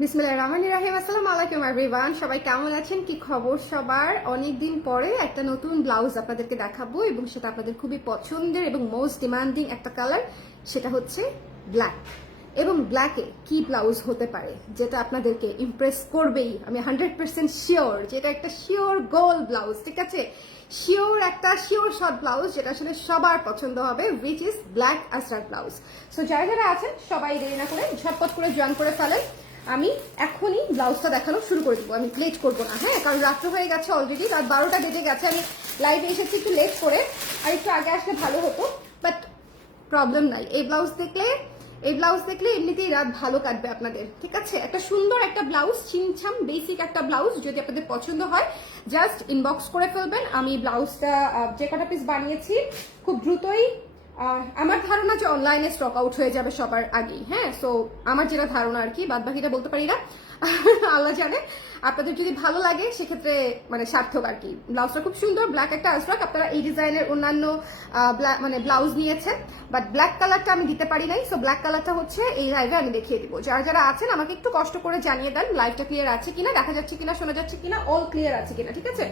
বিসমিল্লাহ রহমান রাহিম। আসসালামু সবাই কেমন আছেন? কি খবর সবার? পরে একটা নতুন ব্লাউজ আপনাদেরকে দেখাবো এবং সেটা আপনাদের খুবই পছন্দের এবং মোস্ট ডিমান্ডিং একটা কালার সেটা হচ্ছে ব্ল্যাক এবং ব্ল্যাকে ব্লাউজ হতে পারে, যেটা আপনাদেরকে ইমপ্রেস করবেই? আমি হান্ড্রেড পার্সেন্ট শিওর যেটা একটা শিওর গোল ব্লাউজ, ঠিক আছে? শিওর একটা শিওর শর্ট ব্লাউজ, যেটা আসলে সবার পছন্দ হবে which is black aster blouse. So যারা যারা আছেন, সবাই দেরি না করে ঝটপট করে জয়েন করে ফেলেন। আমি এখনই ব্লাউজটা দেখানো শুরু করে দেবো। আমি লেট করব না হ্যাঁ? কারণ রাত্র হয়ে গেছে অলরেডি রাত বারোটা বেজে গেছে। আমি লাইভে এসেছি একটু লেট করে, আর একটু আগে আসলে ভালো হতো। বাট প্রবলেম নাই। এই ব্লাউজ দেখলে, এই ব্লাউজ দেখলে এমনিতেই রাত ভালো কাটবে আপনাদের, ঠিক আছে? একটা সুন্দর একটা ব্লাউজ, ছিমছাম বেসিক একটা ব্লাউজ, যদি আপনাদের পছন্দ হয় জাস্ট ইনবক্স করে ফেলবেন। আমি ব্লাউজটা যে কটা পিস বানিয়েছি, খুব দ্রুতই আমার ধারণা যে অনলাইনে স্টক আউট হয়ে যাবে সবার আগেই হ্যাঁ? সো আমার যেটা ধারণা আর কি বাদ বাকিটা বলতে পারি না। আল্লাহ জানে। আপনাদের যদি ভালো লাগে, সেক্ষেত্রে মানে সার্থক আর কি। ব্লাউজটা খুব সুন্দর ব্ল্যাক একটা আজরাক আপনারা এই ডিজাইনের অন্যান্য মানে ব্লাউজ নিয়েছেন। বাট ব্ল্যাক কালারটা আমি দিতে পারি নাই। সো ব্ল্যাক কালারটা হচ্ছে এই লাইভে আমি দেখিয়ে দিব। যারা যারা আছেন, আমাকে একটু কষ্ট করে জানিয়ে দেন লাইভটা ক্লিয়ার আছে কিনা, দেখা যাচ্ছে কিনা, শোনা যাচ্ছে কিনা অল ক্লিয়ার আছে কিনা, ঠিক আছে?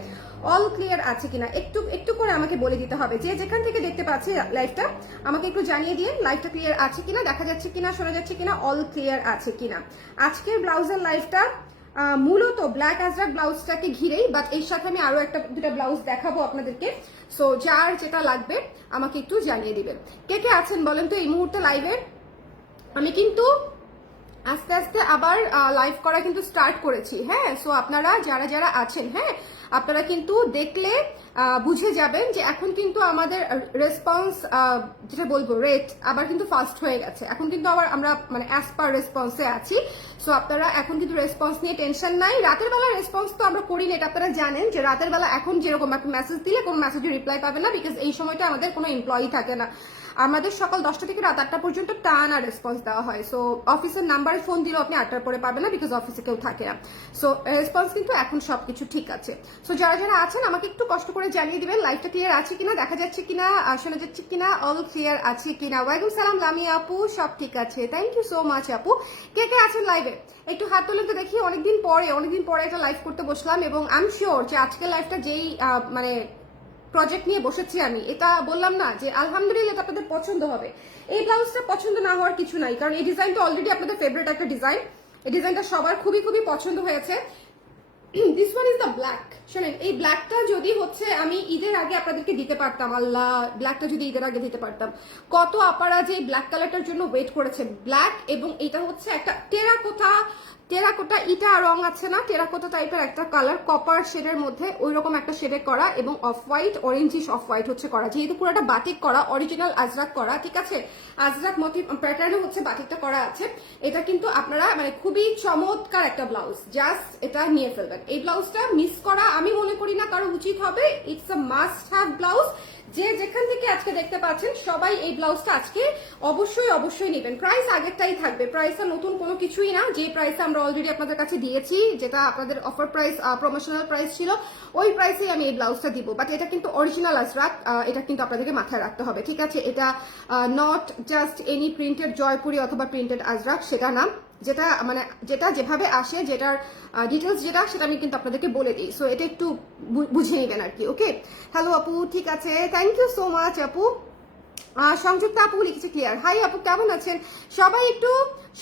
অল ক্লিয়ার আছে কিনা। একটু একটু করে আমাকে বলে দিতে হবে। যে যেখান থেকে দেখতে পাচ্ছি লাইভটা আমাকে একটু জানিয়ে দিয়ে লাইভটা ক্লিয়ার আছে কিনা, দেখা যাচ্ছে কিনা, শোনা যাচ্ছে কিনা অল ক্লিয়ার আছে কিনা। আজকের ব্লাউজের লাইভটা আহ, মূলত ব্ল্যাক আজরাক ব্লাউজটাকে ঘিরেই বাট এর সাথে আমি আরও একটা দুটা ব্লাউজ দেখাবো আপনাদেরকে। সো যার যেটা লাগবে আমাকে একটু জানিয়ে দিবেন। কে কে আছেন বলেন তো এই মুহূর্তে লাইভে আমি কিন্তু আস্তে আস্তে আবার লাইভ করা কিন্তু স্টার্ট করেছি হ্যাঁ? সো আপনারা যারা যারা আছেন হ্যাঁ? আপনারা কিন্তু দেখলে বুঝে যাবেন যে এখন কিন্তু আমাদের রেসপন্স যেটা বলব রেট আবার কিন্তু ফাস্ট হয়ে গেছে। এখন কিন্তু আবার আমরা মানে অ্যাজ পার রেসপন্সে আছি। সো আপনারা এখন কিন্তু রেসপন্স নিয়ে টেনশন নাই। রাতের বেলা রেসপন্স তো আমরা করি না, এটা আপনারা জানেন যে রাতের বেলা এখন যেরকম একটা মেসেজ দিলে কোনো মেসেজের রিপ্লাই পাবে না বিকজ এই সময়টা আমাদের কোনো এমপ্লয়ি থাকে না। আমাদের সকাল দশটা থেকে রাত আটটা পর্যন্ত টানা রেসপন্স দেওয়া হয়। সো অফিসের নাম্বারে ফোন দিলেও আপনি আটটার পরে পাবেন না বিকজ অফিসে কেউ থাকে না। সো রেসপন্স কিন্তু এখন সবকিছু ঠিক আছে। সো যারা যারা আছেন, আমাকে একটু কষ্ট করে জানিয়ে দিবেন লাইফটা ক্লিয়ার আছে কিনা, দেখা যাচ্ছে কিনা শোনা যাচ্ছে কিনা অল ক্লিয়ার আছে কিনা। ওয়ালাইকুম সালাম লামিয়া আপু, সব ঠিক আছে। থ্যাংক ইউ সো মাচ আপু। কে কে আছেন লাইভে একটু হাত তোলেন তো দেখি, অনেকদিন পরে অনেকদিন পরে একটা লাইভ করতে বসলাম এবং আই এম শিওর যে আজকের লাইভটা যেই মানে প্রজেক্ট নিয়ে বসেছি আমি। এটা বললাম না যে আলহামদুলিল্লাহ আপনাদের পছন্দ হবে। এই ব্লাউজটা পছন্দ না হওয়ার কিছু নাই, কারণ এই ডিজাইনটা অলরেডি আপনাদের ফেভারিট একটা ডিজাইন এই ডিজাইনটা সবার খুবই খুবই পছন্দ হয়েছে। This one is the black শোনেন, এই ব্ল্যাকটা যদি হচ্ছে আমি ঈদের আগে আপনাদেরকে দিতে পারতাম, আল্লাহ ব্ল্যাকটা যদি ঈদের আগে দিতে পারতাম। কত আপারা যে ব্ল্যাক কালারটার জন্য ওয়েট করেছে ব্ল্যাক এবং এটা হচ্ছে একটা টেরাকোটা টেরাকোটা, ইটা রং আছে না, টেরাকোটা টাইপের একটা কালার কপার শেডের মধ্যে ওই রকম একটা শেডে করা এবং off white orangish off white হচ্ছে করা। যেহেতু পুরোটা বাটিক করা অরিজিনাল আজরাক করা, ঠিক আছে? আজরাক মতি প্যাটার্নে হচ্ছে বাটিকটা করা আছে। এটা কিন্তু আপনারা মানে খুবই চমৎকার একটা ব্লাউজ জাস্ট এটা নিয়ে ফেলবেন। এই ব্লাউজটা মিস করা আমি মনে করি না, কারও উচিত হবে। It's a must have blouse যে যেখান থেকে আজকে দেখতে পাচ্ছেন, সবাই এই ব্লাউজটা আজকে অবশ্যই অবশ্যই নেবেন। প্রাইস আগেরটাই থাকবে। প্রাইসটা নতুন কোনো কিছুই না। যে প্রাইসে আমরা অলরেডি আপনাদের কাছে দিয়েছি, যেটা আপনাদের অফার প্রাইস প্রমোশনাল প্রাইস ছিল, ওই প্রাইসেই আমি এই ব্লাউজটা দিব। বাট এটা কিন্তু অরিজিনাল আজরাক এটা কিন্তু আপনাদেরকে মাথায় রাখতে হবে। ঠিক আছে? এটা not just any printed Jaipuri অথবা প্রিন্টেড আজরাক সেটা না। যেটা মানে যেটা যেভাবে আসে, যেটার ডিটেলস যেটা, সেটা আমি কিন্তু আপনাদেরকে বলে দিই। সো এটা একটু বুঝে নেবেন আর কি ওকে হ্যালো আপু, ঠিক আছে? থ্যাংক ইউ সো মাচ আপু। সংযুক্ত আপু লিখেছে ক্লিয়ার হাই আপু, কেমন আছেন? সবাই একটু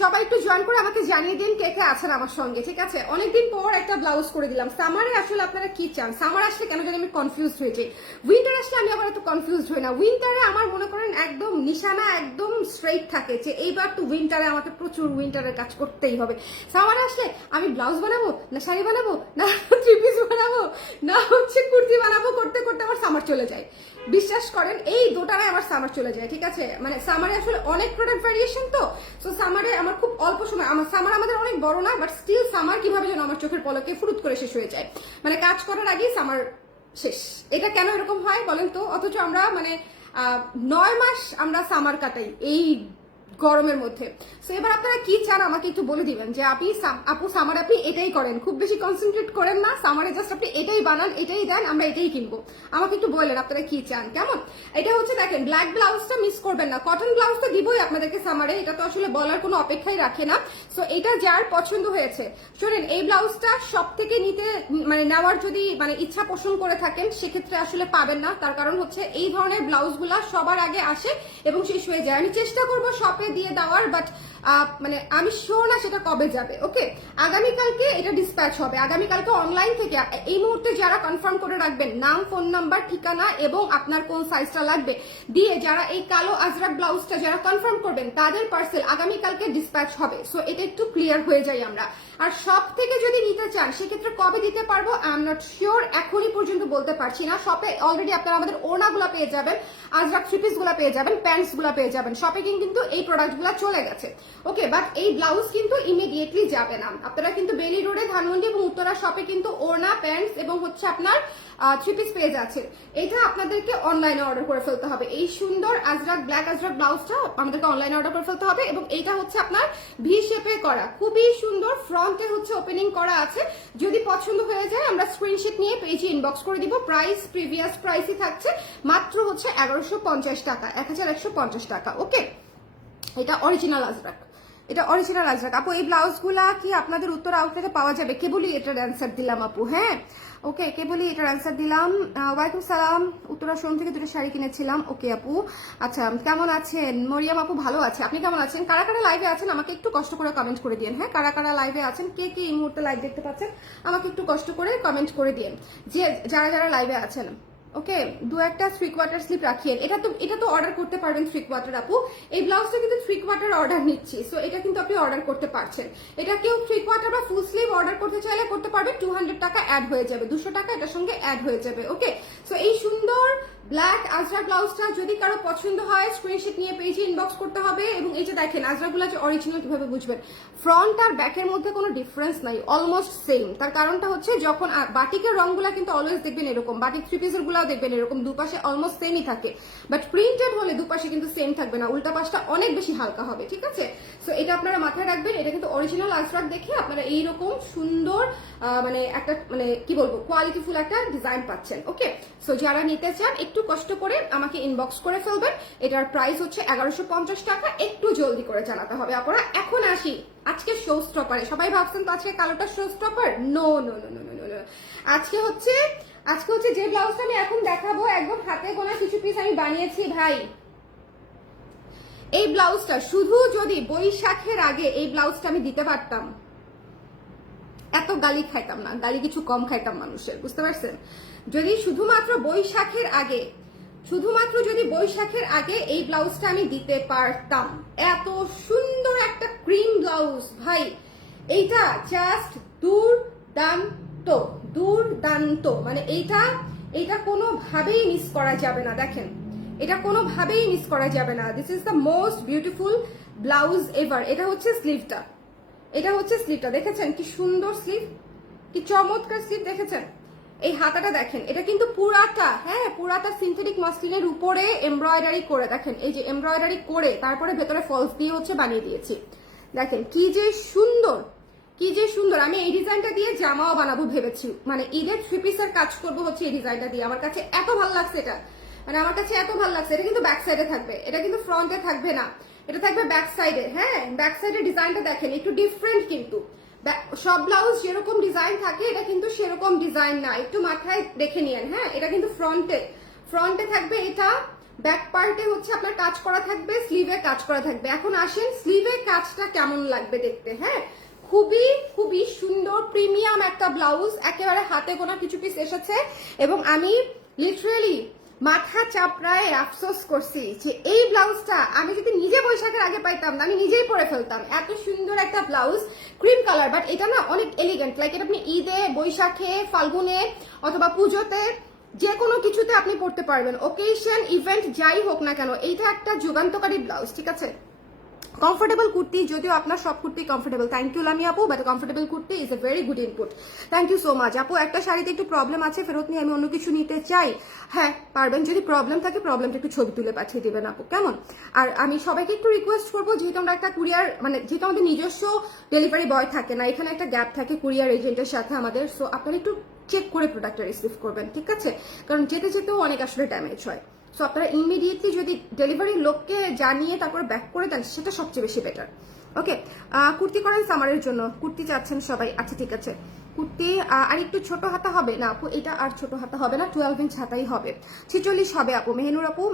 সবাই একটু জয়েন করে আমাকে জানিয়ে দিন কে কে আছেন আমার সঙ্গে, ঠিক আছে? অনেকদিন পর একটা ব্লাউজ করে দিলাম। সামারে আসলে আপনারা কি চান? সামার আসলে কেন জানি আমি কনফিউজ হয়েছি উইন্টার আসলে আমি আবার এত কনফিউজ হই না। উইন্টারে আমার মনে করেন একদম নিশানা, একদম স্ট্রেইট থাকে যে এইবার তো উইন্টারে আমাকে প্রচুর উইন্টারের কাজ করতেই হবে। সামার আসলে আমি ব্লাউজ বানাবো, না শাড়ি বানাবো, না থ্রি পিস বানাবো, না হচ্ছে কুর্তি বানাবো, করতে করতে আমার সামার চলে যায়। বিশ্বাস করেন, এই দুটারাই আমার সামার চলে যায়, ঠিক আছে? মানে সামারে আসলে অনেক প্রোডাক্ট ভ্যারিয়েশন তো। সো সামারে আমার খুব অল্প সময়, আমার সামার আমাদের অনেক বড় না বাট স্টিল সামার কীভাবে যেন আমার চোখের পলকে ফুরুত করে শেষ হয়ে যায়। মানে কাজ করার আগেই সামার শেষ। এটা কেন এরকম হয় বলেন তো? অথচ আমরা মানে নয় মাস আমরা সামার কাটাই। এই গরমের মধ্যে। সো এবার আপনারা কি চান আমাকে একটু বলে দিবেন যে আপনি আপু, সামার আপনি এটাই করেন। খুব বেশি কনসেন্ট্রেট করেন না, সামারে জাস্ট আপনি এটাই বানান, এটাই দেন, আমরা এটাই কিনবো। আমাকে একটু বলেন আপনারা কি চান, কেমন? এটা হচ্ছে দেখেন ব্ল্যাক ব্লাউজটা মিস করবেন না। কটন ব্লাউজ তো দিবই আপনাদেরকে সামারে, এটা তো আসলে বলার কোনো অপেক্ষাই রাখে না। সো এটা যার পছন্দ হয়েছে। শোনেন, এই ব্লাউজটা সব থেকে নিতে মানে নেওয়ার যদি মানে ইচ্ছা পোষণ করে থাকেন, সেক্ষেত্রে আসলে পাবেন না। তার কারণ হচ্ছে এই ধরনের ব্লাউজগুলা সবার আগে আসে এবং শেষ হয়ে যায়। আমি চেষ্টা করব শপে দিয়ে দেওয়ার বাট মানে আমি শিওর না সেটা কবে যাবে ওকে আগামীকালকে এটা ডিসপ্যাচ হবে। আগামীকালকে অনলাইন থেকে, এই মুহূর্তে যারা কনফার্ম করে রাখবেন, নাম ফোন নাম্বার ঠিকানা এবং আপনার কোন সাইজটা লাগবে, দিয়ে যারা এই কালো আজরাক ব্লাউজটা যারা কনফার্ম করবেন, তাদের পার্সেল আগামীকালকে ডিসপ্যাচ হবে। সো এটা একটু ক্লিয়ার হয়ে যাই আমরা। আর সব থেকে যদি নিতে চান, সেক্ষেত্রে কবে দিতে পারব? আই এম নট শিওর এখনই পর্যন্ত বলতে পারছি না। শপে অলরেডি আপনারা আমাদের ওনাগুলো পেয়ে যাবেন আজরাকগুলা পেয়ে যাবেন প্যান্টসগুলা পেয়ে যাবেন। শপে কিন্তু এই প্রোডাক্টগুলো চলে গেছে। ওকে বাট এই ব্লাউজ কিন্তু ইমিডিয়েটলি যাবে না। আপনারা কিন্তু বেলি রোডে ধানমন্ডি এবং উত্তরা শপে কিন্তু ওড়না প্যান্টস এবং হচ্ছে আপনার থ্রি পিস পেয়ে যাচ্ছে। এটা আপনাদেরকে অনলাইনে অর্ডার করে ফেলতে হবে। এই সুন্দর আজরাক ব্ল্যাক আজরাক ব্লাউজটা আমাদেরকে অনলাইনে অর্ডার করে ফেলতে হবে এবং এইটা হচ্ছে আপনার ভি শেপে করা। খুবই সুন্দর ফ্রন্টে হচ্ছে ওপেনিং করা আছে। যদি পছন্দ হয়ে যায়, আমরা স্ক্রিনশট নিয়ে পেজে ইনবক্স করে দিব। প্রাইস প্রিভিয়াস প্রাইসই থাকছে। মাত্র হচ্ছে এগারোশো টাকা, এক হাজার একশো পঞ্চাশ টাকা। ওকে এটা অরিজিনাল আজরাক এটা অরিজিনাল আজরাক আপু এই ব্লাউজগুলা কি আপনাদের উত্তর আউটলেটে পাওয়া যাবে? কেবলই এটার অ্যান্সার দিলাম আপু হ্যাঁ? ওকে কেবলই এটার অ্যান্সার দিলাম। আহ, ওয়ালাইকুম সালাম। উত্তরা শোরুম থেকে দুটো শাড়ি কিনেছিলাম। ওকে আপু। আচ্ছা কেমন আছেন? মরিয়াম আপু ভালো আছে। আপনি কেমন আছেন? কারা কারা লাইভে আছেন আমাকে একটু কষ্ট করে কমেন্ট করে দিন হ্যাঁ? কারা কারা লাইভে আছেন? কে কে এই মুহূর্তে লাইভ দেখতে পাচ্ছেন? আমাকে একটু কষ্ট করে কমেন্ট করে দিন যে যারা যারা লাইভে আছেন। ওকে, দু একটা থ্রি কোয়ার্টার স্লিপ রাখিয়েন। এটা তো এটা তো অর্ডার করতে পারবেন থ্রি কোয়ার্টার আপু। এই ব্লাউজটা কিন্তু থ্রি কোয়ার্টার অর্ডার নিচ্ছি সো এটা কিন্তু আপনি অর্ডার করতে পারছেন। এটা কেউ থ্রি কোয়ার্টার বা ফুল স্লিভ অর্ডার করতে চাইলে করতে পারবেন টু হান্ড্রেড টাকা অ্যাড হয়ে যাবে। দুশো টাকা এটার সঙ্গে অ্যাড হয়ে যাবে ওকে সো এই সুন্দর ব্ল্যাক আজরা ব্লাউজটা যদি কারও পছন্দ হয় স্ক্রিনশট নিয়ে পেজে ইনবক্স করতে হবে এবং এই যে দেখেন আজরাগুলো যে অরিজিনাল কীভাবে বুঝবেন? ফ্রন্ট আর ব্যাকের মধ্যে কোনো ডিফারেন্স নাই অলমোস্ট সেম তার কারণটা হচ্ছে যখন বাটিকের রংগুলা কিন্তু অলওয়েজ দেখবেন এরকম, বাটিক থ্রি পিসের গুলাও দেখবেন এরকম, দুপাশে অলমোস্ট সেমই থাকে। বাট প্রিন্টেড হলে দুপাশে কিন্তু সেম থাকবে না, উল্টা পাশটা অনেক বেশি হালকা হবে, ঠিক আছে? সো এটা আপনারা মাথায় রাখবেন, এটা কিন্তু অরিজিনাল আজরাক দেখে আপনারা এইরকম সুন্দর মানে একটা মানে কি বলব কোয়ালিটিফুল একটা ডিজাইন পাচ্ছেন ওকে সো যারা নিতে চান একটু কষ্ট করে আমাকে ইনবক্স করে ফেলবেন। এটার প্রাইস হচ্ছে এগারোশো পঞ্চাশ টাকা। একটু জলদি করে জানাতে হবে আপনারা। এখন আসি। আজকে শো স্টপারে সবাই ভাবছেন তো আজকে কালোটা show stopper no no no no no no আজকে হচ্ছে আজকে হচ্ছে যে ব্লাউজটা আমি এখন দেখাবো একদম হাতে গোনা কিছু পিস আমি বানিয়েছি ভাই। এই ব্লাউজটা শুধু যদি বৈশাখের আগে এই ব্লাউজটা আমি দিতে পারতাম, এত গালি খাইতাম না। গালি কিছু কম খাইতাম মানুষের, বুঝতে পারছেন? যদি শুধুমাত্র বৈশাখের আগে, শুধুমাত্র যদি বৈশাখের আগে এই ব্লাউজটা আমি দিতে পারতাম। এত সুন্দর একটা ক্রিম ব্লাউজ ভাই। এইটা জাস্ট দুর্দান্ত দুর্দান্ত। মানে এইটা এইটা কোনোভাবেই মিস করা যাবে না, দেখেন। এটা কোনোভাবেই মিস করা যাবে না। This is the most beautiful blouse ever এটা হচ্ছে স্লিভটা এটা হচ্ছে স্লিভটা দেখেছেন কি সুন্দর স্লিভ কি চমৎকার স্লিভ দেখেছেন? এই হাতাটা দেখেন, এটা কিন্তু পুরাটা হ্যাঁ পুরাটা সিনথেটিক মাসলিনের উপরে এমব্রয়ডারি করে, দেখেন, এই যে এমব্রয়ডারি করে, তারপরে ভেতরে ফলস দিয়ে হচ্ছে বানিয়ে দিয়েছি। দেখেন, কি যে সুন্দর, কি যে সুন্দর, আমি এই ডিজাইনটা দিয়ে জামাও বানাবো ভেবেছি। মানে ঈদের থ্রি পিসের কাজ করব হচ্ছে এই ডিজাইনটা দিয়ে, আমার কাছে এত ভালো লাগছে এটা। মানে আমার কাছে এত ভালো লাগছে, এটা কিন্তু ব্যাক সাইডে থাকবে, এটা কিন্তু ফ্রন্টে থাকবে না, এটা থাকবে ব্যাক সাইডে হ্যাঁ ব্যাক সাইডে ডিজাইনটা দেখেন, একটু ডিফারেন্ট কিন্তু। সব ব্লাউজ যেরকম ডিজাইন থাকে, এটা কিন্তু সেরকম ডিজাইন না। একটু মাথায় রেখে নিয়েন হ্যাঁ? এটা কিন্তু ফ্রন্টে ফ্রন্টে থাকবে এটা ব্যাক পার্টে হচ্ছে আপনার কাজ করা থাকবে স্লিভে কাজ করা থাকবে। এখন আসেন স্লিভে কাজটা কেমন লাগবে দেখতে হ্যাঁ? খুবই খুবই সুন্দর প্রিমিয়াম একটা ব্লাউজ একেবারে হাতে গোনা কিছু পিস এসেছে। এবং আমি লিটারেলি মাথা চাপড়ায় আফসোস করছি যে এই ব্লাউজটা আমি যদি নিজে বৈশাখের আগে পাইতাম না আমি নিজেই পরে ফেলতাম। এত সুন্দর একটা ব্লাউজ ক্রিম কালার বাট এটা না অনেক এলিগেন্ট লাইক এটা আপনি ঈদে, বৈশাখে, ফাল্গুনে, অথবা পুজোতে যে কোনো কিছুতে আপনি পড়তে পারবেন। ওকেশন ইভেন্ট যাই হোক না কেন, এইটা একটা যুগান্তকারী ব্লাউজ, ঠিক আছে? কমফোর্টেবল কুর্তি যদিও আপনার সব kurti comfortable thank you Lami আপু but comfortable kurti is a very good input thank you so much আপু, একটা শাড়িতে একটু প্রবলেম আছে, ফেরত নিয়ে আমি অন্য কিছু নিতে চাই। হ্যাঁ পারবেন, যদি প্রবলেম থাকে প্রবলেমটা একটু ছবি তুলে পাঠিয়ে দেবেন আপু, কেমন? আর আমি সবাইকে একটু রিকোয়েস্ট করব, যেহেতু আমরা একটা কুরিয়ার মানে যেহেতু আমাদের নিজস্ব ডেলিভারি বয় থাকে না, এখানে একটা গ্যাপ থাকে কুরিয়ার এজেন্টের সাথে আমাদের সো আপনারা একটু চেক করে প্রোডাক্টটা রিসিভ করবেন, ঠিক আছে? কারণ যেতে যেতেও অনেক আসলে ড্যামেজ হয়। সো আপনারা ইমিডিয়েটলি যদি ডেলিভারি লোককে জানিয়ে তারপর ব্যাক করে দেন, সেটা সবচেয়ে বেশি বেটার ওকে কুর্তি করেন সামারের জন্য। কুর্তি চাচ্ছেন সবাই। আচ্ছা ঠিক আছে। কুর্তি আর একটু ছোট হাতা হবে না আপু? এটা আর ছোট হাতা হবে না টুয়েলভ ইঞ্চ হাতাই হবে। ছিচল্লিশ হবে আপু। মেহেনুর আপু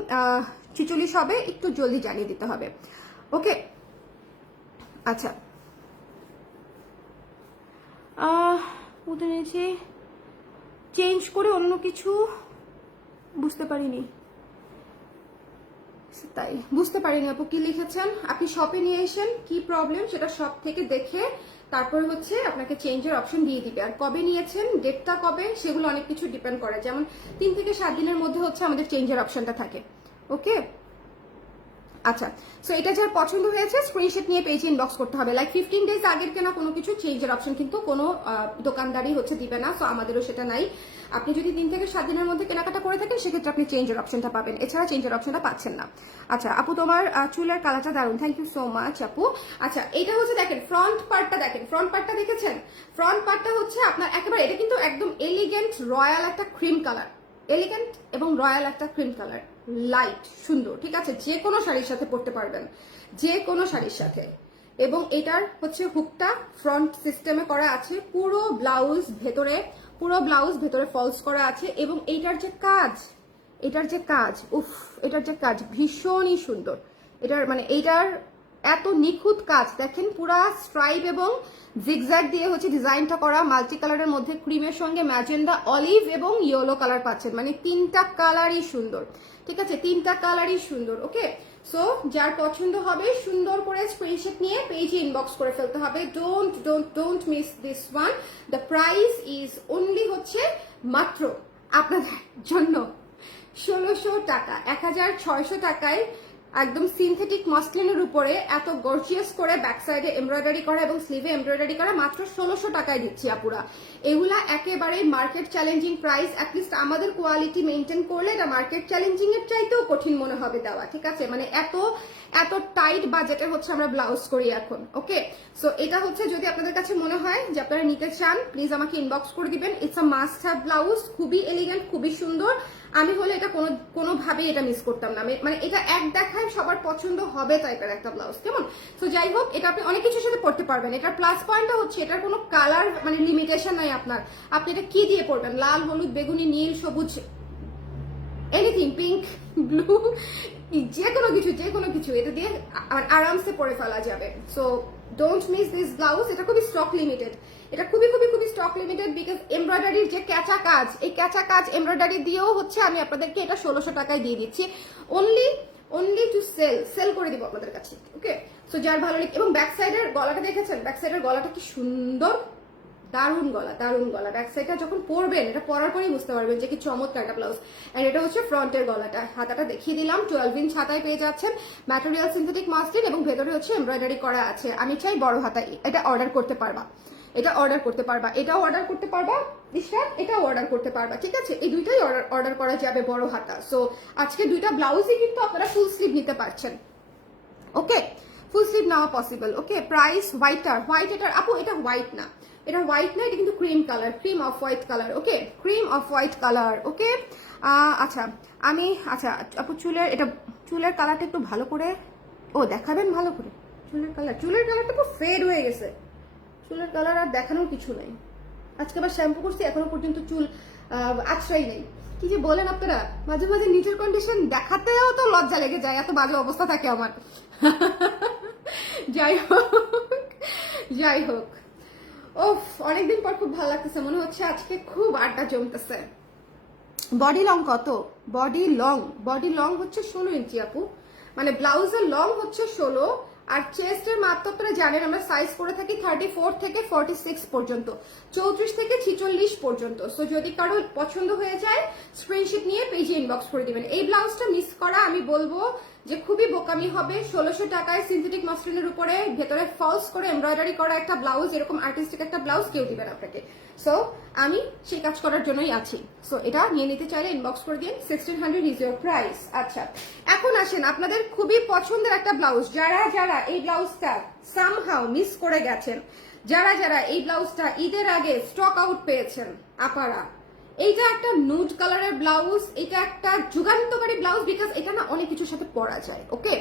ছিচল্লিশ হবে, একটু জলদি জানিয়ে দিতে হবে। ওকে আচ্ছা। চেঞ্জ করে অন্য কিছু বুঝতে পারিনি। তাই বুঝতে পারিনি আপু, কি লিখেছেন? আপনি শপে নিয়ে এসেন, কি প্রবলেম সেটা সব থেকে দেখে তারপর হচ্ছে আপনাকে চেঞ্জের অপশন দিয়ে দিবে। আর কবে নিয়েছেন ডেটটা কবে, সেগুলো অনেক কিছু ডিপেন্ড করে। যেমন তিন থেকে সাত দিনের মধ্যে হচ্ছে আমাদের চেঞ্জের অপশনটা থাকে। ওকে আচ্ছা সো এটা যার পছন্দ হয়েছে স্ক্রিনশট নিয়ে পেজে ইনবক্স করতে হবে। লাইক ফিফটিন ডেজ আগের কেনা কোনো কিছু চেঞ্জের অপশন কিন্তু কোনো দোকানদারই হচ্ছে দিবে না সো আমাদেরও সেটা নাই। আপনি যদি তিন থেকে সাত দিনের মধ্যে কেনাকাটা করে থাকেন, সেক্ষেত্রে আপনি চেঞ্জের অপশনটা পাবেন। এছাড়া চেঞ্জের অপশনটা পাচ্ছেন না। আচ্ছা আপু, তোমার চুলের কালারটা দারুণ থ্যাংক ইউ সো মাচ আপু। আচ্ছা এটা হচ্ছে দেখেন ফ্রন্ট পার্টটা দেখেন ফ্রন্ট পার্টটা দেখেছেন? ফ্রন্ট পার্টটা হচ্ছে আপনার, একেবারে এটা কিন্তু একদম এলিগেন্ট রয়্যাল একটা ক্রিম কালার এলিগেন্ট এবং রয়্যাল একটা ক্রিম কালার লাইট সুন্দর, ঠিক আছে? যে কোনো শাড়ির সাথে পরতে পারবেন। যে কোনো শাড়ির সাথে। এবং এটার হচ্ছে হুকটা ফ্রন্ট সিস্টেমে করা আছে। পুরো ব্লাউজ ভেতরে, পুরো ব্লাউজ ভেতরে ফলস করা আছে এবং এইটার যে কাজ, এটার যে কাজ, উফ, এটার যে কাজ ভীষণই সুন্দর। এটার মানে এইটার এত নিখুঁত কাজ। দেখেন পুরা স্ট্রাইপ এবং জিগজ্যাগ দিয়ে হচ্ছে ডিজাইনটা করা মাল্টি কালারের মধ্যে ক্রিমের সঙ্গে ম্যাজেন্ডা অলিভ এবং ইয়েলো কালার পাচ্ছেন। মানে তিনটা কালারই সুন্দর। ঠিক আছে? তিনটা কালারই সুন্দর ওকে সো যার পছন্দ হবে, সুন্দর করে স্ক্রিনশট নিয়ে পেজে ইনবক্স করে ফেলতে হবে। Don't don't don't miss this one the price is only হচ্ছে মাত্র আপনাদের জন্য ষোলোশো টাকা। এক হাজার ছয়শো টাকায় একদম সিনথেটিক মসলিনের উপরে এত গর্জিয়াস করে ব্যাক সাইডে এমব্রয়ডারি করা এবং স্লিভে এমব্রয়ডারি করা মাত্র ষোলোশো টাকায় দিচ্ছি আপুরা। এগুলা একেবারে market challenging price at least আমাদের কোয়ালিটি মেনটেন করলে এটা মার্কেট চ্যালেঞ্জিং এর চাইতেও কঠিন মনে হবে দেওয়া, ঠিক আছে? মানে এত এত টাইট বাজেটে হচ্ছে আমরা ব্লাউজ করি এখন ওকে সো এটা হচ্ছে যদি আপনাদের কাছে মনে হয় যে আপনারা নিতে চান প্লিজ আমাকে ইনবক্স করে দিবেন। It's a must have blouse খুবই এলিগেন্ট খুবই সুন্দর। আমি হলে এটা কোনো, কোনোভাবেই এটা মিস করতাম না। মানে এটা এক দেখায় সবার পছন্দ হবে টাইপের একটা ব্লাউজ কেমন? তো যাই হোক, এটা আপনি অনেক কিছুর সাথে পড়তে পারবেন। এটার প্লাস পয়েন্টটা হচ্ছে, এটার কোনো কালার মানে লিমিটেশন নাই আপনার। আপনি এটা কি দিয়ে পড়বেন লাল, হলুদ, বেগুনি, নীল, সবুজ এনিথিং পিঙ্ক ব্লু যে কোনো কিছু যে কোনো কিছু, এটা দিয়ে আরামসে পরে ফেলা যাবে। So don't miss this blouse এটা খুবই স্টক লিমিটেড এটা খুবই খুবই খুবই স্টক লিমিটেড বিকজ এমব্রয়ডারির যে ক্যাচা কাজ, এই ক্যাচা কাজ এমব্রয়ডারি দিয়েও হচ্ছে আমি আপনাদেরকে এটা ষোলোশো টাকায় দিয়ে দিচ্ছি। Only only to sell sell করে দিব আপনাদের কাছে ওকে সো যার ভালো লাগে এবং ব্যাক সাইডের গলাটা দেখেছেন? ব্যাক সাইডের গলাটা কি সুন্দর? দারুণ গলা দারুণ গলা। ব্যাক সাইডটা যখন পরবেন, এটা পরার পরেই বুঝতে পারবেন যে কি চমৎকার একটা ব্লাউজ এন্ড এটা হচ্ছে ফ্রন্টের গলাটা। হাতাটা দেখিয়ে দিলাম টুয়েলভ ইঞ্চ হাতায় পেয়ে যাচ্ছেন। ম্যাটেরিয়াল সিনথেটিক মাস্টিন এবং ভেতরে হচ্ছে এমব্রয়ডারি করা আছে। আমি চাই বড় হাতা, এটা অর্ডার করতে পারবা। এটা অর্ডার করতে পারবা, এটাও অর্ডার করতে পারবা ইশরাত এটাও অর্ডার করতে পারবা, ঠিক আছে? এই দুইটাই অর্ডার অর্ডার করা যাবে বড় হাতা। সো আজকে দুইটা ব্লাউজই কিন্তু আপনারা ফুল স্লিভ নিতে পারছেন। ওকে ফুল স্লিভ নেওয়া possible okay price whiter white এটার, আপু, এটা হোয়াইট না। এটা হোয়াইট না, এটা কিন্তু cream colour cream off white colour okay cream off white colour okay আচ্ছা আমি আচ্ছা আপু, চুলের, এটা, চুলের কালারটা একটু ভালো করে, ও, দেখাবেন ভালো করে। চুলের কালার চুলের কালারটা তো ফেড হয়ে গেছে। চুলের কালার আর দেখানোর কিছু নেই। আজকে আবার শ্যাম্পু করছি, এখনও পর্যন্ত চুল আশ্রয় নেই। কি যে বলেন আপনারা? মাঝে মাঝে নিজের কন্ডিশন দেখাতেও তো লজ্জা লেগে যায়, এত বাজে অবস্থা থাকে আমার। যাই হোক যাই হোক। ওফ, অনেকদিন পর খুব ভালো লাগতেছে, মনে হচ্ছে আজকে খুব আড্ডা জমতেছে। বডি লং কত? বডি লং বডি লং হচ্ছে ষোলো ইঞ্চি আপু। মানে ব্লাউজের লং হচ্ছে ষোলো আর চেস্টের মাপ তো আপনারা জানেন, আমরা সাইজ করে থাকি থার্টি ফোর থেকে ফর্টি সিক্স পর্যন্ত, চৌত্রিশ থেকে ছিচল্লিশ পর্যন্ত। সো যদি কারও পছন্দ হয়ে যায় স্ক্রিনশিট নিয়ে পেজে ইনবক্স করে দিবেন। এই ব্লাউজটা মিস করা, আমি বলব যে খুবই বোকামি হবে। ষোলোশো টাকায় সিনথেটিক মাসলিনের উপরে ভেতরে ফলস করে এমব্রয়ডারি করা একটা ব্লাউজ এরকম আর্টিস্টিক একটা ব্লাউজ কেউ দিবেন আপনাকে। সো আমি সেই কাজ করার জন্যই আছি। সো এটা নিয়ে নিতে চাইলে ইনবক্স করে দিন। Sixteen hundred is your price আচ্ছা এখন আসেন আপনাদের খুবই পছন্দের একটা ব্লাউজ যারা যারা এই ব্লাউজটা সামহাও মিস করে গেছেন, যারা যারা এই ব্লাউজটা ঈদের আগে স্টক আউট পেয়েছেন, আপারা এইটা একটা নুড কালারের ব্লাউজ এটা একটা যুগান্তকারী ব্লাউজ বিকজ এটা না অনেক কিছুর সাথে পরা যায় ওকে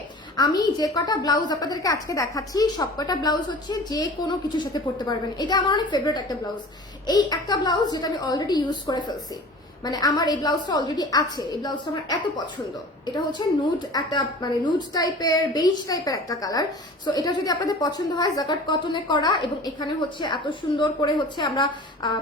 আমি যে কটা ব্লাউজ আপনাদেরকে আজকে দেখাচ্ছি, সব কটা ব্লাউজ হচ্ছে যে কোনো কিছুর সাথে পরতে পারবেন। এটা আমার অনেক ফেভারিট একটা ব্লাউজ এই একটা ব্লাউজ যেটা আমি অলরেডি ইউজ করে ফেলছি। মানে আমার এই ব্লাউজটা অলরেডি আছে, এই ব্লাউজটা আমার এত পছন্দ। এটা হচ্ছে নুড একটা মানে নুড টাইপের বেইজ টাইপের একটা কালার সো এটা যদি আপনাদের পছন্দ হয় জাকাট কটনে করা এবং এখানে হচ্ছে এত সুন্দর করে হচ্ছে আমরা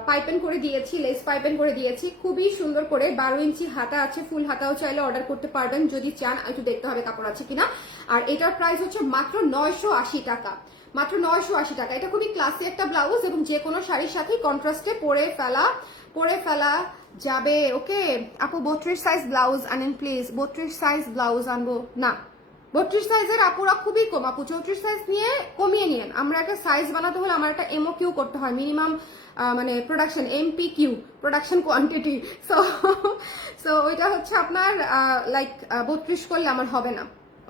পাইপেন করে দিয়েছি লেস পাইপেন করে দিয়েছি। খুবই সুন্দর করে বারো ইঞ্চি হাতা আছে ফুল হাতাও চাইলে অর্ডার করতে পারবেন। যদি চান, একটু দেখতে হবে কাপড় আছে কিনা। আর এটার প্রাইস হচ্ছে মাত্র নয়শো আশি টাকা। মাত্র নয়শো আশি টাকা। এটা খুবই ক্লাসি একটা ব্লাউজ এবং যে কোনো শাড়ির সাথে কন্ট্রাস্টে পরে ফেলা পরে ফেলা যাবে, ওকে? আপু, বত্রিশ সাইজ ব্লাউজ আনেন প্লিজ বত্রিশ সাইজ ব্লাউজ আনব। না। বত্রিশ সাইজের আপুরা খুবই কম। আপু, চৌত্রিশ সাইজ নিয়ে কমিয়ে নিয়েন। আমরা একটা সাইজ বানাতে হলে আমার একটা এমও কিউ করতে হয়। মিনিমাম মানে production M P Q production quantity so so ওইটা হচ্ছে আপনার লাইক বত্রিশ করলে আমার হবে না।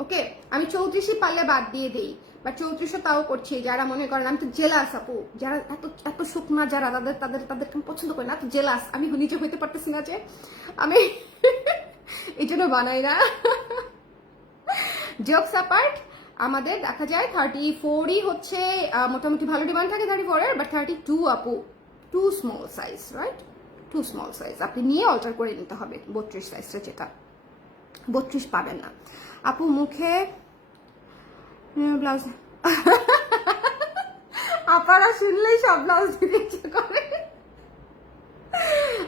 ওকে আমি চৌত্রিশই পারলে বাদ দিয়ে দিই। বা চৌত্রিশও তাও করছি, যারা মনে করেন আমি তো জেলাস আপু। যারা এত এত শুকনা যারা, তাদের তাদের, তাদেরকে আমি পছন্দ করি না, এত জেলাস আমি নিজে হইতে পারতেছি না যে আমি এই জন্য বানাই না। জোকস অ্যাপার্ট আমাদের দেখা যায় থার্টি ফোরই হচ্ছে মোটামুটি ভালো ডিমান্ড থাকে থার্টি ফোরের বাট থার্টি টু আপু too small size right too small size আপনি নিয়ে অল্টার করে নিতে হবে, বত্রিশ সাইজটা যেটা। বত্রিশ পাবেন না। আপু মুখে ব্লাউজ। আপারা শুনলেই সব ব্লাউজ দিতে ইচ্ছে করে।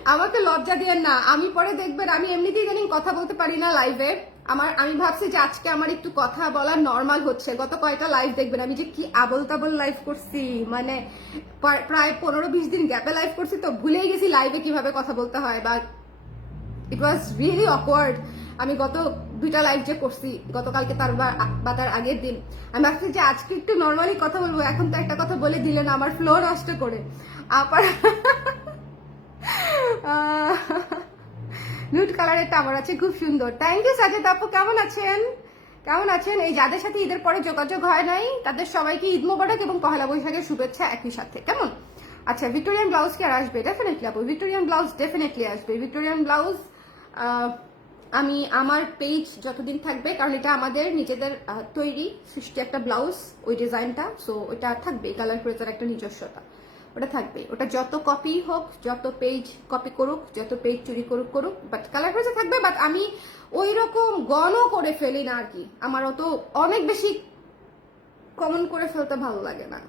আমাকে লজ্জা দিয়েন না। আমি পরে দেখবেন, আমি এমনিতেই জানি কথা বলতে পারি না লাইভে আমার, আমি ভাবছি যে আজকে আমার একটু কথা বলা নর্মাল হচ্ছে। গত কয়টা লাইভ দেখবেন? আমি যে কি আবল তাবল লাইভ করছি মানে প্রায়- পনেরো বিশ দিন গ্যাপে লাইভ করছি তো ভুলেই গেছি লাইভে কীভাবে কথা বলতে হয়। বা ইট ওয়াজ রিয়েলি অকওয়ার্ড আমি গত দুইটা লাইভ যে করছি গতকালকে তার বা তার আগের দিন। আমি ভাবছি যে আজকে একটু নর্মালি কথা বলব, এখন তো একটা কথা বলে দিলেন আমার ফ্লো নষ্ট করে। আবার নুট কালারেরটা আমার আছে, খুব সুন্দর। থ্যাংক ইউ সাজেদ আপু, কেমন আছেন? কেমন আছেন? এই যাদের সাথে ঈদের পরে যোগাযোগ হয় নাই, তাদের সবাইকে ঈদ মোবারক এবং পহেলা বৈশাখের শুভেচ্ছা একই সাথে, কেমন? আচ্ছা ভিক্টোরিয়ান ব্লাউজ কি আর আসবে? ডেফিনেটলি আপু ভিক্টোরিয়ান ব্লাউজ ডেফিনেটলি আসবে। ভিক্টোরিয়ান ব্লাউজ আমি আমার পেজ যতদিন থাকবে, কারণ এটা আমাদের নিজেদের তৈরি সৃষ্টি একটা ব্লাউজ ওই ডিজাইনটা সো ওইটা থাকবে কালার ফ্রেজার একটা নিজস্বতা। ওটা থাকবে ওটা যত কপি হোক, যত পেজ কপি করুক, যত পেজ চুরি করুক করুক বাট কালার ফ্রেজার থাকবে বাট আমি ওই রকম গণ করে ফেলি না আর কি। আমার অত অনেক বেশি কমন করে ফেলতে ভালো লাগে না।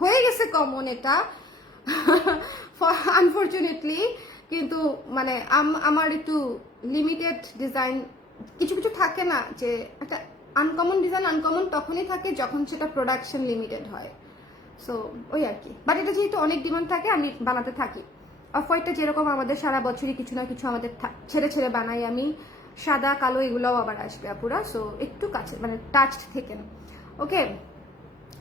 হয়ে গেছে কমন এটা। আনফর্চুনেটলি কিন্তু মানে আম- আমার একটু লিমিটেড ডিজাইন কিছু কিছু থাকে না যে একটা আনকমন ডিজাইন আনকমন তখনই থাকে যখন সেটা প্রোডাকশন লিমিটেড হয়। সো ওই আর কি। বাট এটা যেহেতু অনেক ডিমান্ড থাকে, আমি বানাতে থাকি। অফ হোয়াইটটা যেরকম আমাদের সারা বছরই কিছু না কিছু আমাদের ছেড়ে ছেড়ে বানাই আমি। সাদা, কালো এগুলোও আবার আসবে আপুরা সো একটু কাছে মানে টাচড থেকে ওকে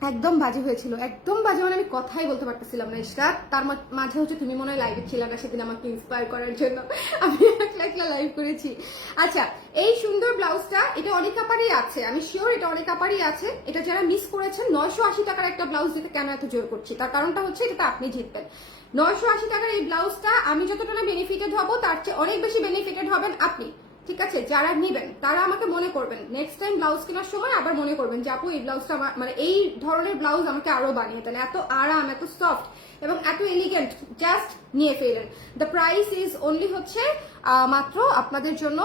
একদম বাজে হয়েছিল, একদম বাজে মানে আমি কথাই বলতে পারতেছিলাম না ইশরাত তার মাঝে হচ্ছে তুমি মনে হয় লাইভে ছিলাম না, সেদিন আমাকে ইন্সপায়ার করার জন্য। আমি একলা একলা লাইভ করেছি। আচ্ছা এই সুন্দর ব্লাউজটা, এটা অনেক কাপারই আছে, আমি শিওর এটা অনেক কাপারই আছে। এটা যারা মিস করেছেন, নয়শো আশি টাকার একটা ব্লাউজ দিতে কেন এত জোর করছি? তার কারণটা হচ্ছে এটা আপনি জিতবেন। নয়শো আশি টাকার এই ব্লাউজটা, আমি যতটা না বেনিফিটেড হব তার চেয়ে অনেক বেশি বেনিফিটেড হবেন আপনি। ঠিক আছে, যারা নিবেন, তারা আমাকে মনে করবেন। নেক্সট টাইম ব্লাউজ কেনার সময় আবার মনে করবেন যে, আপু, এই ব্লাউজটা আমার মানে এই ধরনের ব্লাউজ আমাকে আরও বানিয়ে দেন। এত আরাম, এত সফট এবং এত এলিগেন্ট জাস্ট নিয়ে ফেলেন দ্য প্রাইস ইজ অনলি হচ্ছে মাত্র আপনাদের জন্য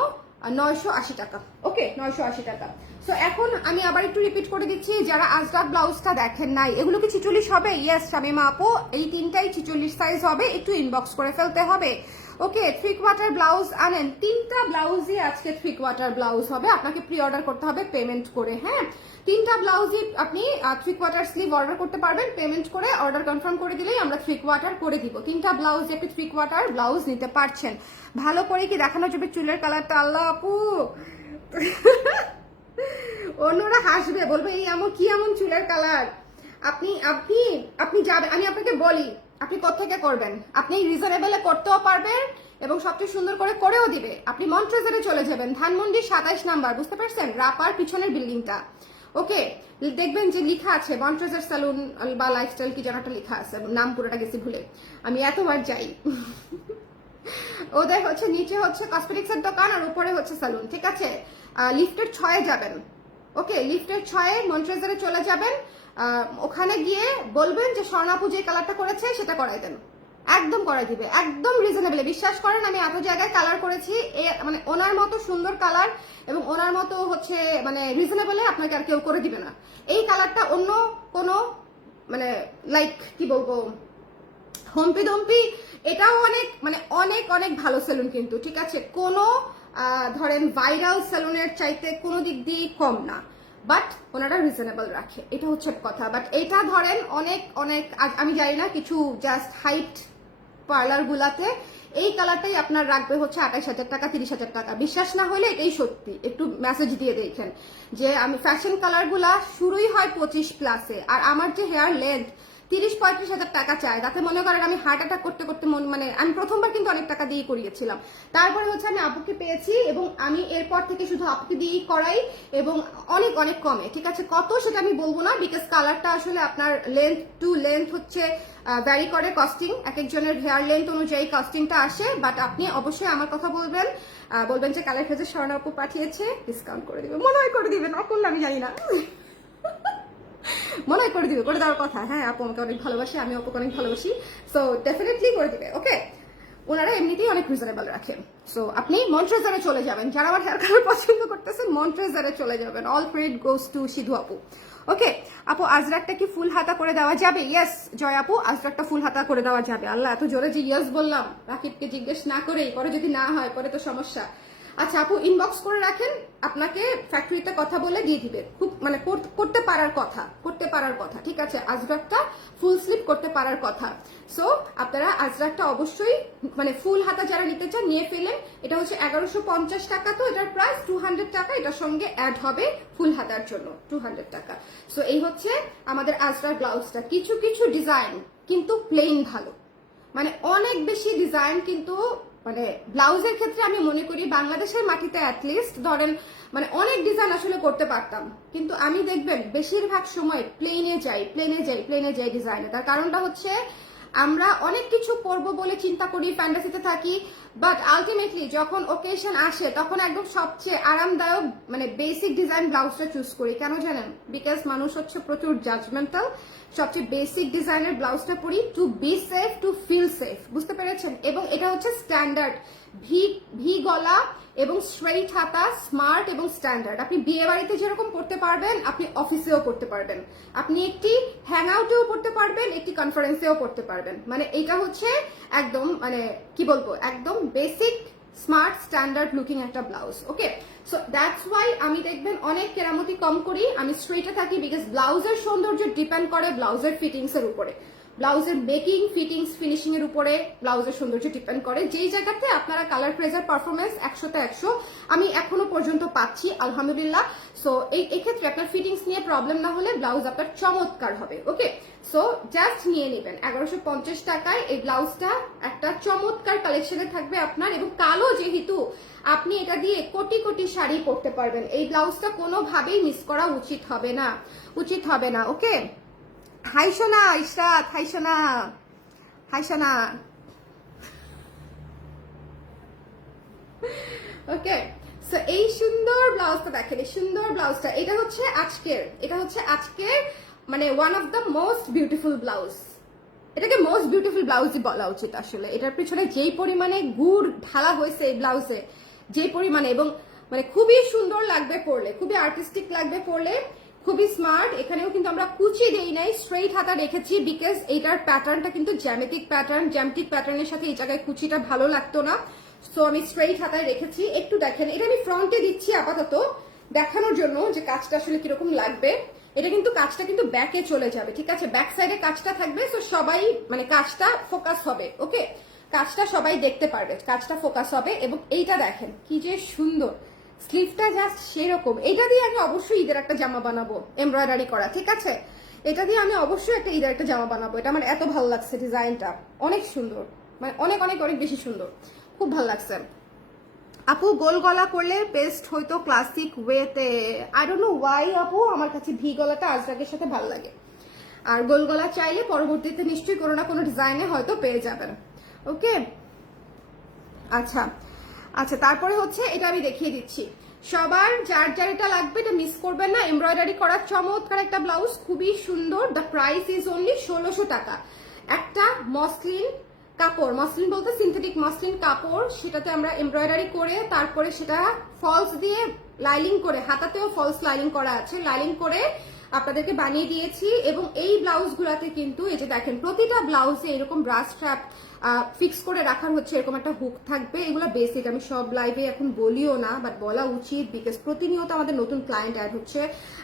নয়শো আশি টাকা। ওকে নয়শো আশি টাকা। সো এখন আমি আবার একটু রিপিট করে দিচ্ছি, যারা আজরাক ব্লাউজটা দেখেন নাই, এগুলো কি ছিচল্লিশ হবে? ইয়েস শামিমা আপু, এই তিনটাই ছিচল্লিশ সাইজ হবে, একটু ইনবক্স করে ফেলতে হবে। ওকে থ্রি কোয়ার্টার ব্লাউজ আনেন। তিনটা ব্লাউজই আজকে থ্রি কোয়ার্টার ব্লাউজ হবে। আপনাকে প্রি অর্ডার করতে হবে পেমেন্ট করে হ্যাঁ? তিনটা ব্লাউজই আপনি থ্রি কোয়ার্টার স্লিভ অর্ডার করতে পারবেন পেমেন্ট করে অর্ডার কনফার্ম করে দিলেই আমরা থ্রি কোয়ার্টার করে দিব। তিনটা ব্লাউজ আপনি থ্রি কোয়ার্টার ব্লাউজ নিতে পারছেন। ভালো করে কি দেখানো যাবে চুলের কালারটা? আল্লাহ আপু! অন্যরা হাসবে, বলবে, এই এমন কি এমন চুলের কালার? আপনি আপনি আপনি যাবেন আমি আপনাকে বলি আপনি কোথেকে করবেন? আপনি রিজনেবলে করতেও পারবেন এবং সবচেয়ে সুন্দর করে করেও দিবে। আপনি মন্ট্রেজারে চলে যাবেন। ধানমন্ডি সাতাইশ নাম্বার, বুঝতে পারছেন? রাপার পিছনের বিল্ডিংটা ওকে, দেখবেন যে লেখা আছে মন্ট্রেজার স্যালুন বা লাইফস্টাইল কি যেন একটা লেখা আছে নাম পুরোটা গেছি ভুলে। আমি এতবার যাই। ওদের হচ্ছে নিচে হচ্ছে কসমেটিক্স এর দোকান আর উপরে হচ্ছে স্যালুন ঠিক আছে? লিফটের ছয়ে যাবেন। ওকে লিফটের ছয়ে মন্ট্রেজারে চলে যাবেন। ওখানে গিয়ে বলবেন যে স্বর্ণাপু যে কালারটা করেছে সেটা করাই দেন। একদম করাই দিবে। একদম রিজনেবল বিশ্বাস করেন, আমি এত জায়গায় কালার করেছি মানে ওনার মতো সুন্দর কালার এবং ওনার মতো হচ্ছে মানে রিজনেবলে আপনাকে আর কেউ করে দিবে না। এই কালারটা অন্য কোনো মানে লাইক কি বলব হম্পি দম্পি এটাও অনেক মানে অনেক অনেক ভালো সেলুন কিন্তু, ঠিক আছে? কোনো ধরেন ভাইরাল সেলুনের চাইতে কোনো দিক দিয়ে কম না। বাট ওনারা রিজনেবল রাখে। এটা হচ্ছে কথা। বাট এটা ধরেন অনেক অনেক আমি জানি না, কিছু জাস্ট হাইট পার্লার গুলাতে এই কালারটাই আপনার রাখবে হচ্ছে আঠাশ হাজার টাকা, তিরিশ হাজার টাকা। বিশ্বাস না হলে এটাই সত্যি। একটু মেসেজ দিয়ে দেখেন। যে আমি ফ্যাশন কালারগুলা শুরুই হয় পঁচিশ প্লাসে আর আমার যে হেয়ার লেন্থ তিরিশ পঁয়ত্রিশ হাজার টাকা চায় তাতে মনে করেন আমি হার্ট অ্যাটাক করতে করতে মন মানে আমি প্রথমবার কিন্তু অনেক টাকা দিয়ে করিয়েছিলাম। তারপরে হচ্ছে আমি আপুকে পেয়েছি এবং আমি এরপর থেকে শুধু আপুকে দিয়েই করাই এবং অনেক অনেক কমে। ঠিক আছে? কত সেটা আমি বলব না বিকজ কালারটা আসলে আপনার লেন্থ টু লেন্থ হচ্ছে ভ্যারি করে কস্টিং এক একজনের হেয়ার লেন্থ অনুযায়ী কস্টিংটা আসে। বাট আপনি অবশ্যই আমার কথা বলবেন বলবেন যে কালার ফেজের স্বর্ণ আপু পাঠিয়েছে ডিসকাউন্ট করে দিবে মনে হয় করে দিবে না করলে আমি জানি না। মনে করে দিবে, করে দেওয়ার কথা। হ্যাঁ আপু আমাকে অনেক ভালোবাসি, আমি আপুকে অনেক ভালোবাসি। সো ডেফিনেটলি করে দিবে ওকে ওনারা এমনিতেই অনেক রিজনেবল রাখেন সো আপনি মন্ট্রেজারে চলে যাবেন। যারা আমার হেয়ার কালার পছন্দ করতেছেন মন্ট্রেজারে চলে যাবেন। All credit goes to Sidhu আপু। ওকে আপু আজরাকটা কি ফুল হাতা করে দেওয়া যাবে? ইয়েস জয় আপু আজরাকটা ফুল হাতা করে দেওয়া যাবে। আল্লাহ, এত জোরে যে ইয়েস বললাম। রাকিবকে জিজ্ঞেস না করেই, পরে যদি না হয়, পরে তো সমস্যা। আচ্ছা আপু ইনবক্স করে রাখেন, আপনাকে ফ্যাক্টরিতে কথা বলে দিয়ে দিবে। খুব মানে করতে পারার কথা, করতে পারার কথা, ঠিক আছে? আজরাকটা ফুল স্লিপ করতে পারার কথা। সো আপনারা আজরাকটা অবশ্যই মানে ফুল হাতা যারা নিতে চান, নিয়ে ফেলেন। এটা হচ্ছে এগারোশো পঞ্চাশ টাকা, তো এটার প্রাইস টু হান্ড্রেড টাকা, এটার সঙ্গে অ্যাড হবে ফুল হাতার জন্য টু হান্ড্রেড টাকা। সো এই হচ্ছে আমাদের আজরার ব্লাউজটা কিছু কিছু ডিজাইন কিন্তু প্লেন ভালো। মানে অনেক বেশি ডিজাইন কিন্তু মানে ব্লাউজের ক্ষেত্রে আমি মনে করি বাংলাদেশের মাটিতে অ্যাটলিস্ট ধরেন মানে অনেক ডিজাইন আসলে করতে পারতাম। কিন্তু আমি দেখবেন, বেশিরভাগ সময় প্লেনে যাই প্লেনে যাই প্লেনে যাই ডিজাইনে তার কারণটা হচ্ছে আমরা অনেক কিছু করব বলে চিন্তা করি ফ্যান্টাসিতে থাকি বাট আলটিমেটলি যখন ওকেশন আসে, তখন একদম সবচেয়ে আরামদায়ক মানে বেসিক ডিজাইন ব্লাউজটা চুজ করি। কেন জানেন? বিকজ মানুষ হচ্ছে প্রচুর জাজমেন্টাল সবচেয়ে বেসিক ডিজাইনের ব্লাউজটা পরি to be safe to feel safe বুঝতে পেরেছেন? এবং এটা হচ্ছে স্ট্যান্ডার্ড ভি ভি গলা এবং স্ট্রেইট হাতা স্মার্ট এবং স্ট্যান্ডার্ড। আপনি বিয়ে বাড়িতে যেরকম পড়তে পারবেন, আপনি অফিসেও পড়তে পারবেন। আপনি একটি হ্যাং আউটেও পড়তে পারবেন, একটি কনফারেন্সেও পড়তে পারবেন। মানে এটা হচ্ছে একদম মানে কি বলব, একদম বেসিক স্মার্ট স্ট্যান্ডার্ড লুকিং একটা blouse okay so that's why আমি দেখবেন অনেক কেরামতি কম করি। আমি স্ট্রেটে থাকি বিকজ ব্লাউজের সৌন্দর্য ডিপেন্ড করে ব্লাউজের ফিটিংস এর উপরে। ব্লাউজের মেকিং ফিটিংস ফিনিশিং এর উপরে ব্লাউজের সৌন্দর্য ডিপেন্ড করে। যেই জায়গাতে আপনারা কালার প্রেজার পারফরমেন্স একশোতে একশো, আমি এখনও পর্যন্ত পাচ্ছি, আলহামদুলিল্লাহ। সো এই, এক্ষেত্রে আপনার ফিটিংস নিয়ে প্রবলেম না হলে ব্লাউজ আপনার চমৎকার হবে ওকে সো জাস্ট নিয়ে নেবেন। এগারোশো পঞ্চাশ টাকায় এই ব্লাউজটা একটা চমৎকার কালেকশনে থাকবে আপনার এবং কালো যেহেতু, আপনি এটা দিয়ে কোটি কোটি শাড়ি পরতে পারবেন। এই ব্লাউজটা কোনোভাবেই মিস করা উচিত হবে না, উচিত হবে না ওকে হাই সোনা, ইশরাত, হাই সোনা হাই সোনা। ওকে সো এই সুন্দর ব্লাউজটা দেখেন, এই সুন্দর ব্লাউজটা এটা হচ্ছে আজকের, এটা হচ্ছে আজকের মানে one of the most beautiful blouse এটাকে মোস্ট বিউটিফুল ব্লাউজই বলা উচিত আসলে। এটার পিছনে যেই পরিমাণে গুড় ঢালা হয়েছে এই ব্লাউজে যে পরিমাণে এবং মানে খুবই সুন্দর লাগবে পরলে, খুবই আর্টিস্টিক লাগবে পরলে খুবই স্মার্ট এখানেও কিন্তু আমরা কুচি দেই নাই স্ট্রেইট হাতা রেখেছি বিকজ এইটার প্যাটার্নটা কিন্তু জ্যামেটিক প্যাটার্ন জ্যামেটিক প্যাটার্নের সাথে এই জায়গায় কুচিটা ভালো লাগতো না। সো আমি স্ট্রেইট হাতায় রেখেছি। একটু দেখেন, এটা আমি ফ্রন্টে দিচ্ছি আপাতত, দেখানোর জন্য যে কাজটা আসলে কীরকম লাগবে। এটা কিন্তু কাজটা কিন্তু ব্যাকে চলে যাবে, ঠিক আছে? ব্যাক সাইডে কাজটা থাকবে তো সবাই মানে কাজটা ফোকাস হবে ওকে কাজটা সবাই দেখতে পারবে, কাজটা ফোকাস হবে এবং এইটা দেখেন, কি যে সুন্দর। স্লিভটা জাস্ট সেরকম। এটা দিয়ে আমি অবশ্যই ঈদের একটা জামা বানাবো এমব্রয়ডারি করা, ঠিক আছে? এটা দিয়ে আমি অবশ্যই একটা ঈদের একটা জামা বানাবো। এটা আমার এত ভালো লাগছে ডিজাইনটা। অনেক সুন্দর। মানে অনেক অনেক অনেক বেশি সুন্দর। খুব ভালো লাগছে। আপু, গোল গলা করলে বেস্ট হয়তো ক্লাসিক ওয়েতে আই ডোন্ট নো ওয়াই আপু, আমার কাছে ভি গলাটা আজরাকের সাথে ভালো লাগে। আর গোল গলা চাইলে পরবর্তীতে নিশ্চয়ই কোনো না কোনো ডিজাইনে হয়তো পেয়ে যাবেন। ওকে আচ্ছা। আচ্ছা তারপরে হচ্ছে এটা আমি দেখিয়ে দিচ্ছি। সবার যার যার এটা লাগবে এটা মিস করবেন না। এমব্রয়ডারি করা চমৎকার একটা ব্লাউজ খুবই সুন্দর। দ্য প্রাইস ইজ অনলি ষোলোশো টাকা। একটা মসলিন কাপড়, মসলিন বলতে সিনথেটিক মসলিন কাপড়, সেটাতে আমরা এমব্রয়ডারি করে তারপরে সেটা ফলস দিয়ে লাইলিং করে, হাতাতেও ফলস লাইলিং করা আছে। লাইলিং করে আপনাদেরকে বানিয়ে দিয়েছি এবং এই ব্লাউজগুলোতে কিন্তু এই যে দেখেন, প্রতিটা ব্লাউজে এরকম ব্রাশ ট্র্যাপ ফিক্স করে রাখার হচ্ছে এরকম একটা হুক থাকবে। এগুলো বেসিক আমি সব লাইভে এখন বলিও না বাট বলা উচিত বিকজ প্রতিনিয়ত আমাদের নতুন ক্লায়েন্ট অ্যাড হচ্ছে।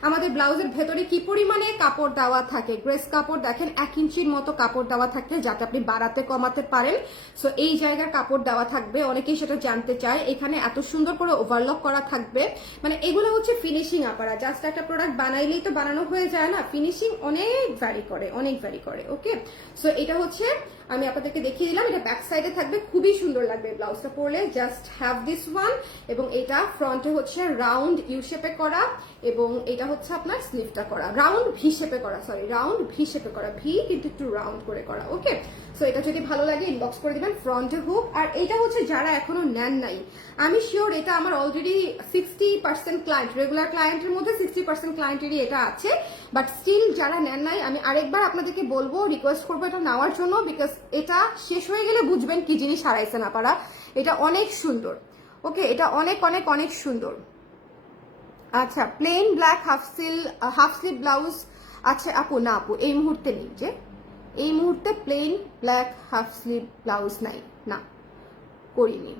আমাদের ব্লাউজের ভেতরে কি পরিমাণে কাপড় দেওয়া থাকে? গ্রেস কাপড় দেখেন, এক ইঞ্চির মতো কাপড় দেওয়া থাকে যাতে আপনি বাড়াতে, কমাতে পারেন। সো এই জায়গার কাপড় দেওয়া থাকবে। অনেকেই সেটা জানতে চায়। এখানে এত সুন্দর করে ওভারলক করা থাকবে। মানে এগুলো হচ্ছে ফিনিশিং আপারা। জাস্ট একটা প্রোডাক্ট বানাইলেই তো বানানো হয়ে যায় না। ফিনিশিং অনেক ভ্যারি করে, অনেক ভ্যারি করে ওকে সো এটা হচ্ছে আমি আপনাদেরকে দেখিয়ে দিলাম, এটা ব্যাক সাইডে থাকবে, খুবই সুন্দর লাগবে ব্লাউজটা পরলে। জাস্ট হ্যাভ দিস ওয়ান এবং এটা ফ্রন্টে হচ্ছে রাউন্ড ইউ শেপে করা, এবং এটা হচ্ছে আপনার স্লিভটা করা। রাউন্ড ভি শেপে করা সরি রাউন্ড ভি শেপে করা। ভি কিন্তু একটু রাউন্ড করে করা ওকে সো এটা যদি ভালো লাগে ইনবক্স করে দিবেন ফ্রন্টে হোক। আর এটা হচ্ছে যারা এখনও নেন নাই, আমি শিওর এটা আমার already sixty percent client regular ক্লায়েন্টের মধ্যে সিক্সটি পার্সেন্ট ক্লায়েন্টেরই এটা আছে। বাট স্টিল যারা নেন নাই, আমি আরেকবার আপনাদেরকে বলব রিকোয়েস্ট করব এটা নেওয়ার জন্য বিকজ এটা শেষ হয়ে গেলে বুঝবেন কি জিনিস হারাইছেন আপনারা। এটা অনেক সুন্দর। ওকে এটা অনেক অনেক অনেক সুন্দর। আচ্ছা plain black half seal half sleeve blouse আচ্ছা আপু? না আপু, এই মুহূর্তে নেই যে। এই মুহূর্তে plain black half sleeve blouse নাই। না, করিনি।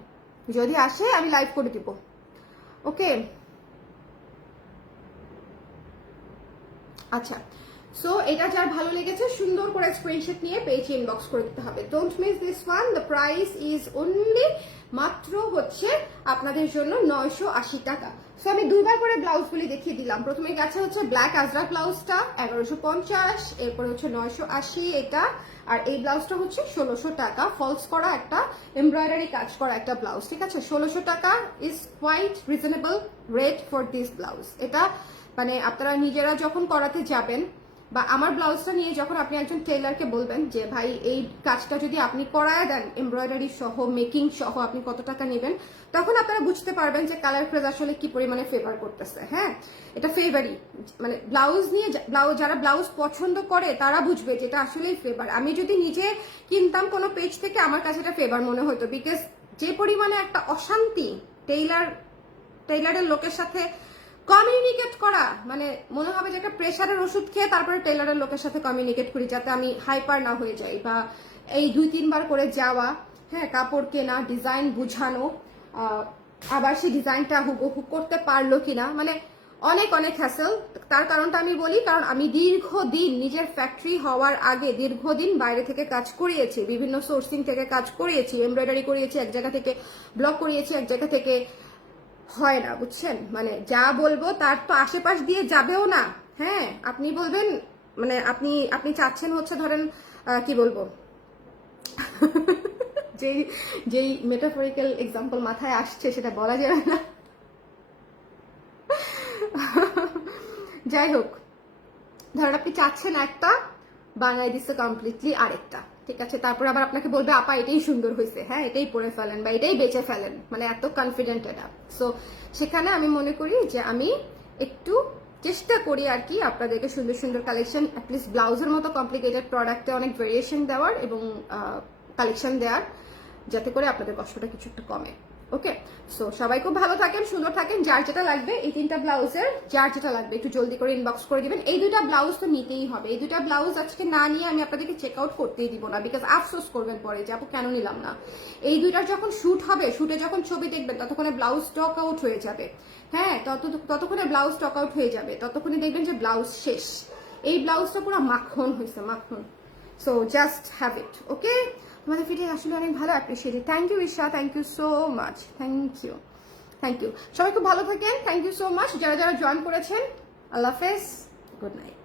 যদি আসে, আমি লাইভ করে দিব। ওকে আচ্ছা। সো এটা যার ভালো লেগেছে, সুন্দর করে স্ক্রিনশট নিয়ে পেজে ইনবক্স করে দিতে হবে। Don't miss this one the price is only মাত্র হচ্ছে আপনাদের জন্য নয়শো আশি টাকা। সো আমি দুইবার করে ব্লাউজগুলি দেখিয়ে দিলাম। প্রথমে গেছে হচ্ছে ব্ল্যাক আজরা ব্লাউজটা এগারোশো পঞ্চাশ, এরপরে হচ্ছে নয়শো আশি এটা, আর এই ব্লাউজটা হচ্ছে ষোলোশো টাকা। ফলস করা একটা এমব্রয়ডারি কাজ করা একটা ব্লাউজ ঠিক আছে? ষোলোশো টাকা is quite reasonable rate for this blouse এটা মানে আপনারা নিজেরা যখন করাতে যাবেন বা আমার ব্লাউজটা নিয়ে যখন আপনি একজন টেইলারকে বলবেন যে, ভাই, এই কাজটা যদি আপনি করায় দেন এমব্রয়ডারি সহ মেকিং সহ আপনি কত টাকা নেবেন? তখন আপনারা বুঝতে পারবেন যে কালার ক্রেজ আসলে কি পরিমাণে ফেভার করতেছে হ্যাঁ? এটা ফেভারি মানে ব্লাউজ নিয়ে ব্লাউজ যারা ব্লাউজ পছন্দ করে, তারা বুঝবে যে এটা আসলেই ফেভার আমি যদি নিজে কিনতাম কোনো পেজ থেকে, আমার কাছে এটা ফেভার মনে হতো। বিকজ যে পরিমাণে একটা অশান্তি টেইলার টেইলারের লোকের সাথে কমিউনিকেট করা মানে মনে হবে যে একটা প্রেশারের ওষুধ খেয়ে তারপরে টেলারের লোকের সাথে কমিউনিকেট করি যাতে আমি হাইপার না হয়ে যাই বা এই দুই, তিনবার করে যাওয়া হ্যাঁ কাপড় কেনা ডিজাইন বুঝানো আবার সেই ডিজাইনটা হুবহু করতে পারল কিনা মানে অনেক অনেক হ্যাসেল তার কারণটা আমি বলি, কারণ আমি দীর্ঘদিন নিজের ফ্যাক্টরি হওয়ার আগে দীর্ঘদিন বাইরে থেকে কাজ করিয়েছি, বিভিন্ন সোর্সিং থেকে কাজ করিয়েছি এমব্রয়ডারি করিয়েছি, এক জায়গা থেকে ব্লক করিয়েছি, এক জায়গা থেকে হয় না, বুঝছেন? মানে যা বলব তার তো আশেপাশ দিয়ে যাবেও না। হ্যাঁ আপনি বলবেন মানে আপনি আপনি চাচ্ছেন হচ্ছে ধরেন কি বলব? যেই যেই মেটাফরিক্যাল এক্সাম্পল মাথায় আসছে সেটা বলা যাবে না। যাই হোক, ধরেন আপনি চাচ্ছেন একটা বানাই দিচ্ছে কমপ্লিটলি আরেকটা। ঠিক আছে, তারপর আবার আপনাকে বলবে, আপা, এটাই সুন্দর হয়েছে হ্যাঁ এটাই পরে ফেলেন বা এটাই বেঁচে ফেলেন। মানে এত কনফিডেন্ট এটা। সো সেখানে আমি মনে করি যে আমি একটু চেষ্টা করি আর কি আপনাদেরকে সুন্দর সুন্দর কালেকশন অ্যাটলিস্ট ব্লাউজের মতো কমপ্লিকেটেড প্রোডাক্টে অনেক ভেরিয়েশন দেওয়ার এবং কালেকশন দেওয়ার, যাতে করে আপনাদের কষ্টটা কিছু একটা কমে। ওকে সো সবাই খুব ভালো থাকেন, সুন্দর থাকেন, যার যেটা লাগবে, এই তিনটা ব্লাউজের যার যেটা লাগবে, একটু জলদি করে ইনবক্স করে দিবেন। এই দুটা ব্লাউজ তো নিতেই হবে। এই দুটা ব্লাউজ আজকে না নিয়ে আমি আপনাদেরকে চেক আউট করতেই দিব না বিকজ আফসোস করবেন পরে যে আপু কেন নিলাম না। এই দুইটার যখন শুট হবে শুটে যখন ছবি দেখবেন, ততক্ষণে ব্লাউজ স্টক আউট হয়ে যাবে। হ্যাঁ তত, ততক্ষণে ব্লাউজ স্টক আউট হয়ে যাবে। ততক্ষণে দেখবেন যে ব্লাউজ শেষ। এই ব্লাউজটা পুরো মাখন হয়েছে মাখন। So just have it okay তোমাদের ফিটিং আসলে অনেক ভালো appreciated thank you Isha. Thank you so much thank you thank you সবাই খুব ভালো থাকেন। থ্যাংক ইউ সো মাচ যারা যারা জয়েন করেছেন, আল্লাহ হাফেজ। Good night